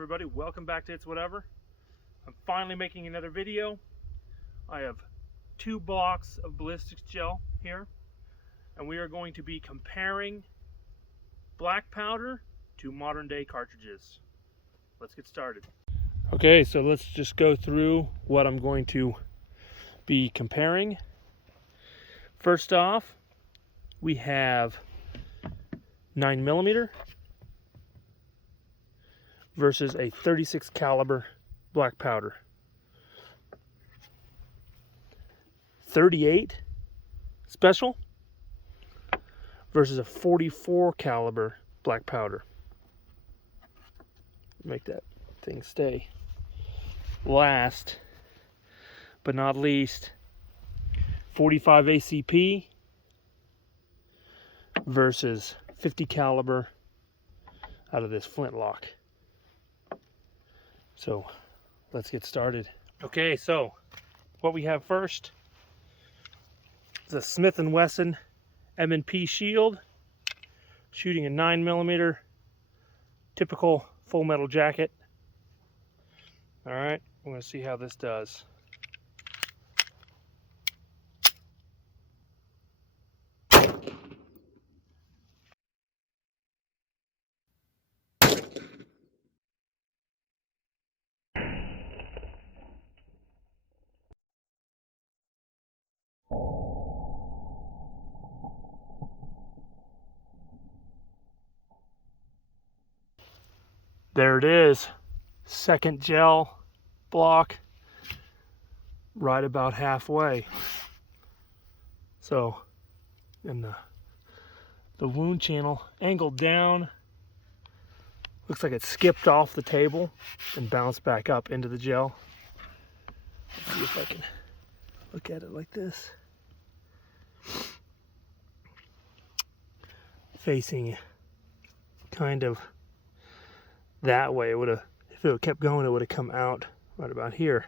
everybody, welcome back to It's Whatever. I'm finally making another video. I have 2 blocks of ballistics gel here, and we are going to be comparing black powder to modern day cartridges. Let's get started. Okay, so let's just go through what I'm going to be comparing. First off, we have 9mm versus a 36 caliber black powder. 38 special versus a 44 caliber black powder. Make that thing stay. Last but not least, 45 ACP versus 50 caliber out of this flintlock. So let's get started. Okay, so what we have first is a Smith & Wesson M&P Shield, shooting a 9mm typical full metal jacket. All right, we're going to see how this does. There it is, second gel block, right about halfway. So, and the wound channel angled down, looks like it skipped off the table and bounced back up into the gel. Let's see if I can look at it like this. Facing kind of that way. It would have, if it kept going, it would have come out right about here.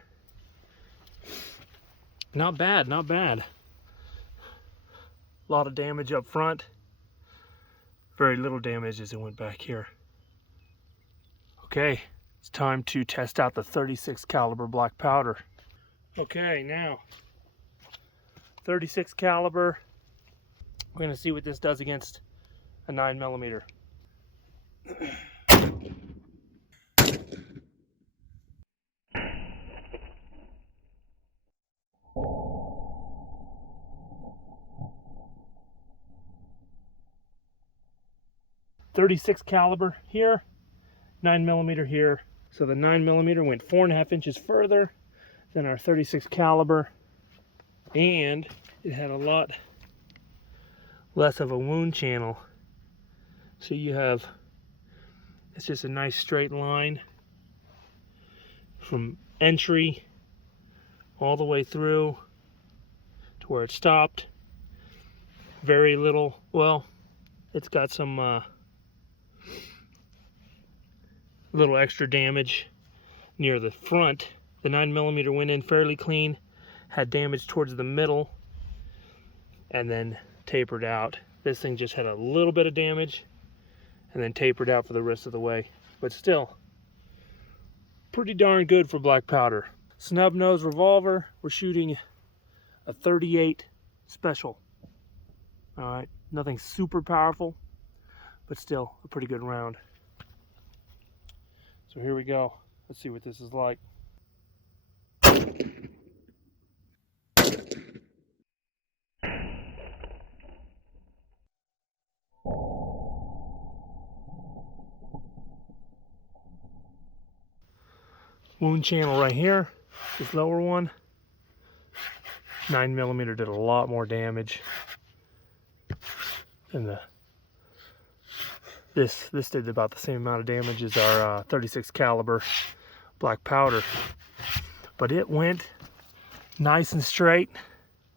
Not bad, not bad. A lot of damage up front, very little damage as it went back here. Okay, it's time to test out the 36 caliber black powder. Okay, now 36 caliber. We're going to see what this does against a 9mm. .36 caliber here, 9mm here. So the 9mm went 4.5 inches further than our 36 caliber, and it had a lot less of a wound channel. So you have, it's just a nice straight line from entry all the way through to where it stopped. Very little, well, it's got some little extra damage near the front. The 9mm went in fairly clean, had damage towards the middle, and then tapered out. This thing just had a little bit of damage and then tapered out for the rest of the way. But still, pretty darn good for black powder. Snub nose revolver, we're shooting a 38 special. All right, nothing super powerful, but still a pretty good round. So here we go. Let's see what this is like. Wound channel right here, this lower one. 9mm did a lot more damage than this did about the same amount of damage as our 36 caliber black powder, but it went nice and straight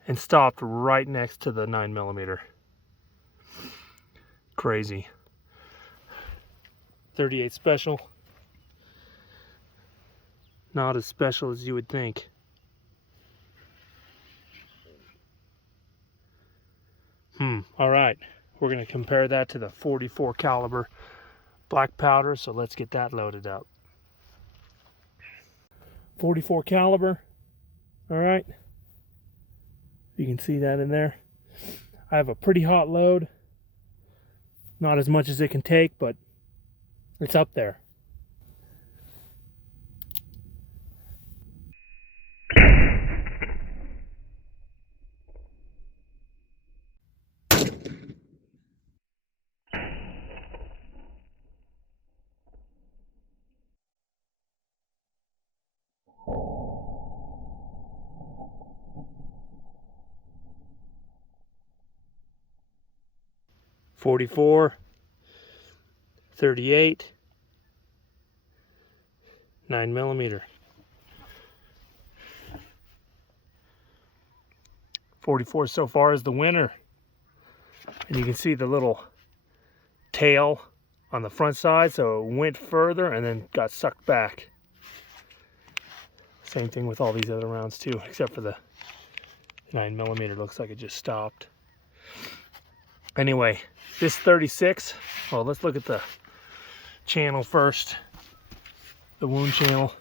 and stopped right next to the 9mm. Crazy. 38 special, not as special as you would think. All right, we're going to compare that to the 44 caliber black powder, so let's get that loaded up. .44 caliber. All right, you can see that in there. I have a pretty hot load. Not as much as it can take, but it's up there. .44, 38, 9mm. 44 so far is the winner. And you can see the little tail on the front side, so it went further and then got sucked back. Same thing with all these other rounds too, except for the 9mm. Looks like it just stopped. Anyway, this 36, well, let's look at the channel first, the wound channel.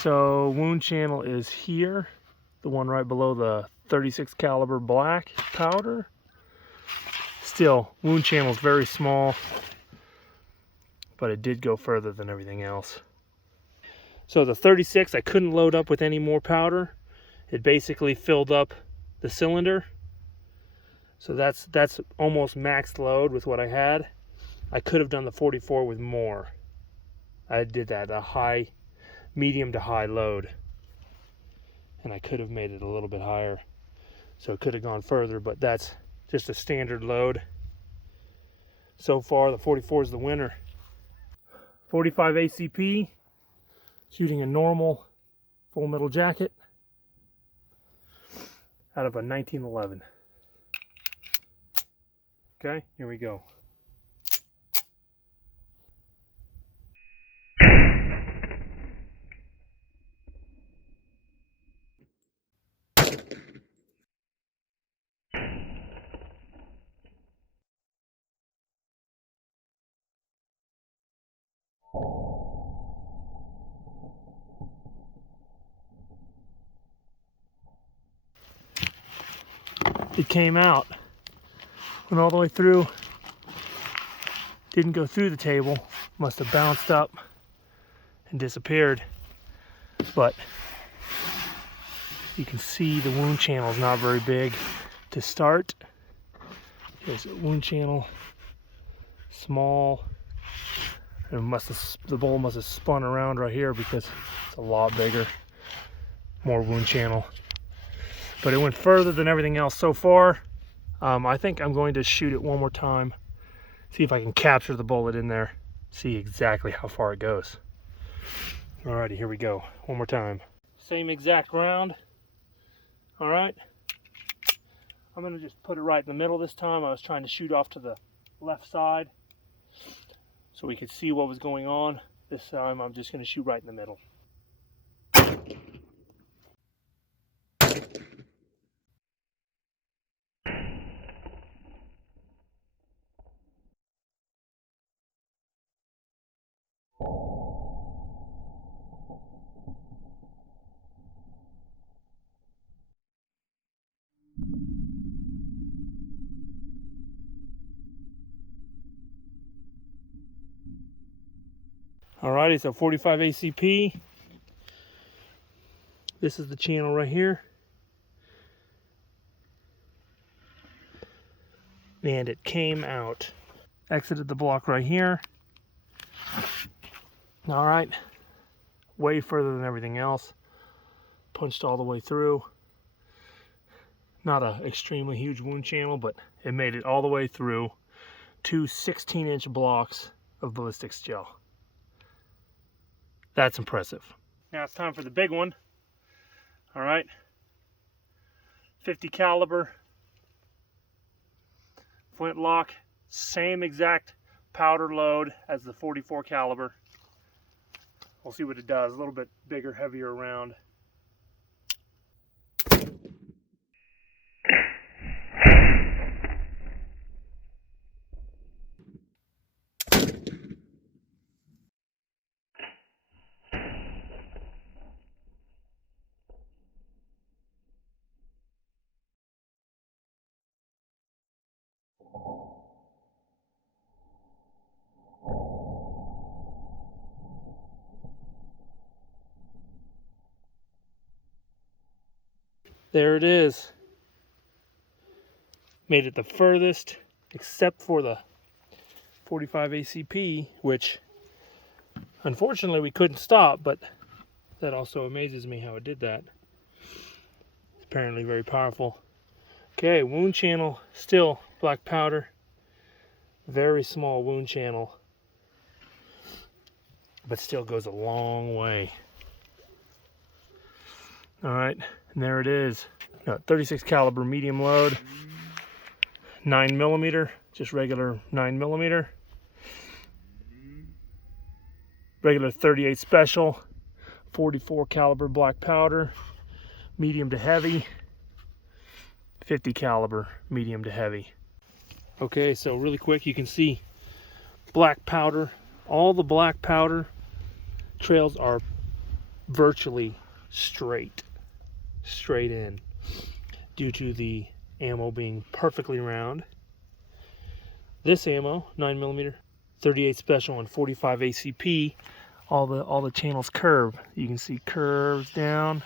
So wound channel is here, the one right below the 36 caliber black powder. Still, wound channel is very small, but it did go further than everything else. So the 36, I couldn't load up with any more powder. It basically filled up the cylinder. So that's almost max load with what I had. I could have done the 44 with more. I did that, a high, medium to high load. And I could have made it a little bit higher. So it could have gone further, but that's just a standard load. So far, the 44 is the winner. 45 ACP, shooting a normal full metal jacket out of a 1911. Okay, here we go. It came out, went all the way through, didn't go through the table, must have bounced up and disappeared. But you can see the wound channel is not very big to start. Here's a wound channel, small. It the bowl must have spun around right here because it's a lot bigger, more wound channel. But it went further than everything else so far. I think I'm going to shoot it one more time, see if I can capture the bullet in there, see exactly how far it goes. Alrighty, here we go, one more time. Same exact round. All right, I'm gonna just put it right in the middle this time. I was trying to shoot off to the left side so we could see what was going on. This time I'm just gonna shoot right in the middle. Alrighty, so 45 ACP. This is the channel right here. And it came out. Exited the block right here. Alright, way further than everything else. Punched all the way through. Not an extremely huge wound channel, but it made it all the way through. Two 16-inch blocks of ballistics gel. That's impressive. Now it's time for the big one. All right, 50 caliber flintlock, same exact powder load as the 44 caliber. We'll see what it does. A little bit bigger, heavier round. There it is. Made it the furthest, except for the 45 ACP, which unfortunately we couldn't stop, but that also amazes me how it did that. It's apparently very powerful. Okay, wound channel, still black powder. Very small wound channel, but still goes a long way. All right, and there it is. 36 caliber medium load, 9mm, just regular 9mm. Regular 38 special, 44 caliber black powder, medium to heavy, 50 caliber medium to heavy. Okay, so really quick, you can see black powder. All the black powder trails are virtually straight in, due to the ammo being perfectly round. This ammo, 9mm, 38 special, and 45 ACP, all the channels curve. You can see curves down.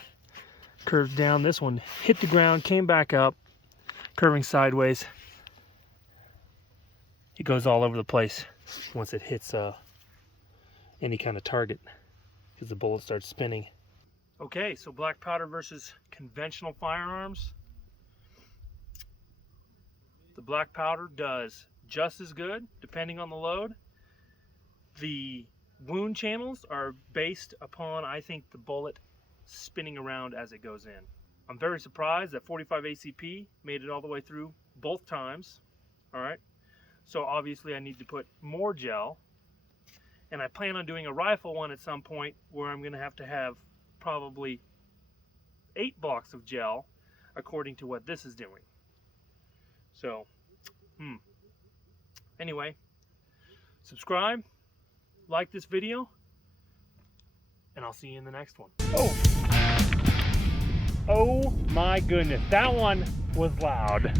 This one hit the ground, came back up, curving sideways. It goes all over the place once it hits any kind of target, because the bullet starts spinning. Okay, so black powder versus conventional firearms. The black powder does just as good, depending on the load. The wound channels are based upon, I think, the bullet spinning around as it goes in. I'm very surprised that 45 ACP made it all the way through both times. All right. So obviously I need to put more gel, and I plan on doing a rifle one at some point where I'm going to have probably 8 blocks of gel, according to what this is doing. So, anyway, subscribe, like this video, and I'll see you in the next one. Oh my goodness, that one was loud.